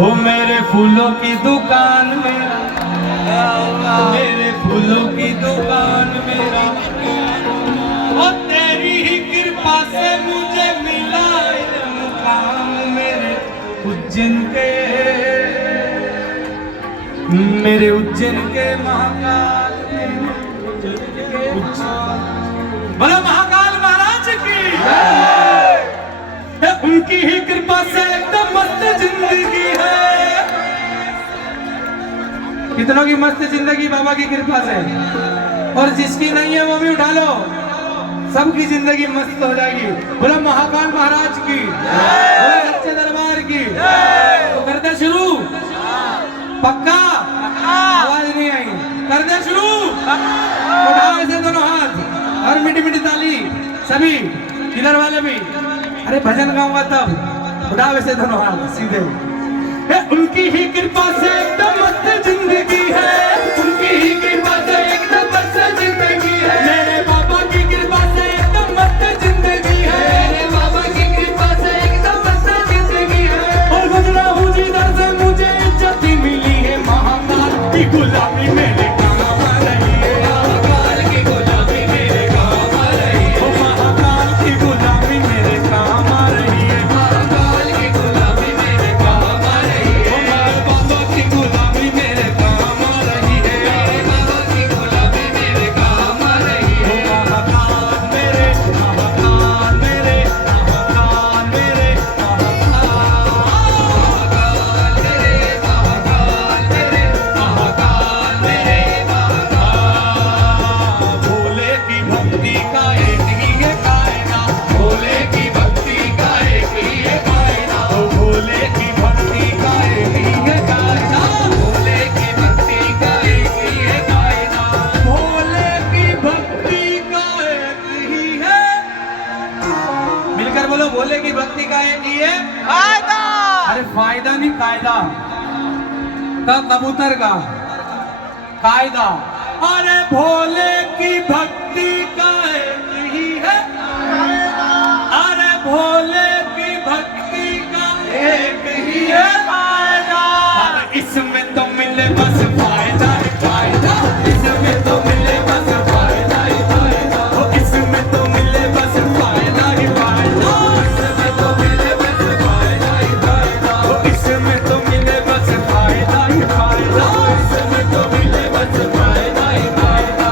हो मेरे फूलों की दुकान मेरा, मेरे फूलों की दुकान मेरा, और तेरी ही कृपा से मुझे मिला ये मुकाम मेरे उज्जैन के, मेरे उज्जैन के महाकाल, बोलो महाकाल महाराज की, उनकी ही कृपा से एकदम मस्त जिंदगी है। कितनों की मस्त जिंदगी बाबा की कृपा से, और जिसकी नहीं है वो भी उठा लो, सबकी जिंदगी मस्त हो जाएगी। बोलो महाकाल महाराज की, बोलो सच्चे दरबार की। तो करते शुरू, पक्का? आवाज नहीं आई, करते शुरू। उठाओ ऐसे दोनों हाथ और मीठी मीठी ताली सभी, इधर वाले भी। अरे भजन गाऊंगा तब, उठाओ ऐसे दोनों हाथ सीधे। उनकी ही कृपा से एकदम मस्त जिंदगी है, उनकी ही कृपा से एकदम मस्त जिंदगी है, मेरे बाबा की कृपा से एकदम मस्त जिंदगी है, मेरे बाबा की कृपा से एकदम मस्त जिंदगी है। और गुजरा हूँ जिधर से मुझे इज्जत ही मिली है, महाकाल की गुलामी मेरे काम आ रही है, महाकाल की गुलामी मेरे काम आ रही है, महाकाल की गुलामी मेरे काम आ रही है, महाकाल की गुलामी मेरे काम आ रही है, बाबा की गुलामी मेरे काम आ रही है, बाबा की गुलामी मेरे काम आ रही है, महाकाल मेरे, महाकाल मेरे, महाकाल मेरे, भोले की भक्ति का एक ही है कायना, भोले की भक्ति का एक ही है कायना, भोले की भक्ति का एक ही है कायना, भोले की भक्ति का एक ही है कायना, भोले की भक्ति का एक ही है। मिलकर बोलो, भोले की भक्ति का एक ही है फायदा। अरे फायदा नहीं, कायदा का, कबूतर का कायदा। अरे भोले की भक्ति का एक ही है, अरे भोले की भक्ति का एक ही है फायदा। अरे इसमें तो मिले बस फायदा ही फायदा, इसमें तो मिले बस फायदा ही फायदा, इसमें तो मिले बस फायदा ही फायदा, इसमें तो मिले बस फायदा ही फायदा, इसमें तो मिले बस फायदा ही फायदा, इसमें तो मिले बस फायदा ही फायदा।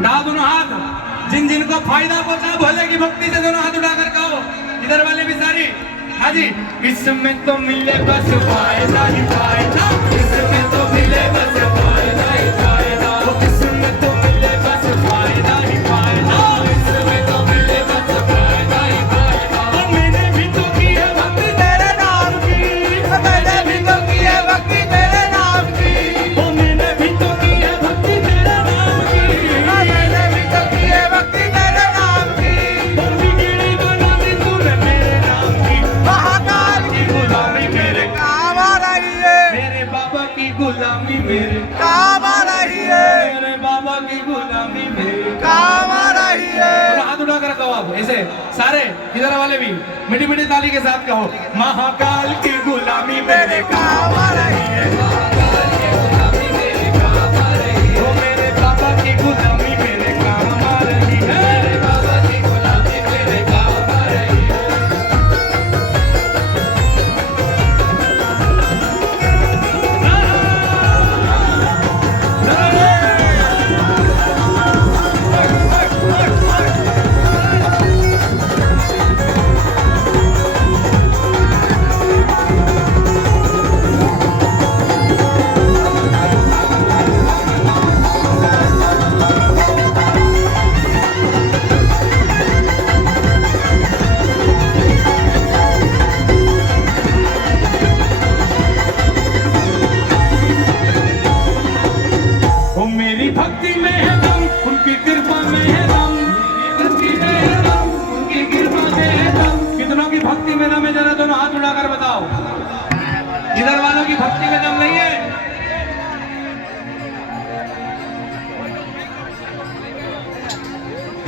उठाओ दोनों हाथ, जिन जिनको फायदा पहुंचा भोले की भक्ति से, दोनों हाथ उठाकर कहो, इधर वाले भी सारी। हाँ जी, इसमें तो मिले बस फायदा ही फायदा, इसमें तो मिले बस फायदा ही फायदा, इसमें तो मिले बस फायदा ही फायदा, इसमें तो मिले बस फायदा ही फायदा। मैंने भी तो की है भक्ति तेरे नाम की, मैंने भी तो की है भक्ति तेरे नाम की, मैंने भी तो की है भक्ति तेरे नाम की, मैंने भी तो की है भक्ति तेरे नाम की, बिगड़ी बना दी तूने मेरे नाम की, महाकाल की गुलामी मेरे काम आ रही है, मेरे बाबा की गुलामी मेरे काम आ रही है, मेरे बाबा की गुलामी मेरे काम आ रही है। हाथ उठाकर कहो आप ऐसे सारे, इधर वाले भी मीठी मीठी ताली के साथ कहो, महाकाल की गुलामी मेरे काम आ रही है, महाकाल की गुलामी मेरे काम आ रही है, वो मेरे बाबा की गुलामी मेरे काम आ रही है, मेरे बाबा की गुलामी मेरे काम आ रही है।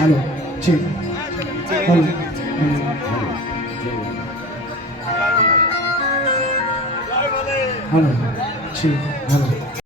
हेलो ठीक हेलो हेलो ठीक हेलो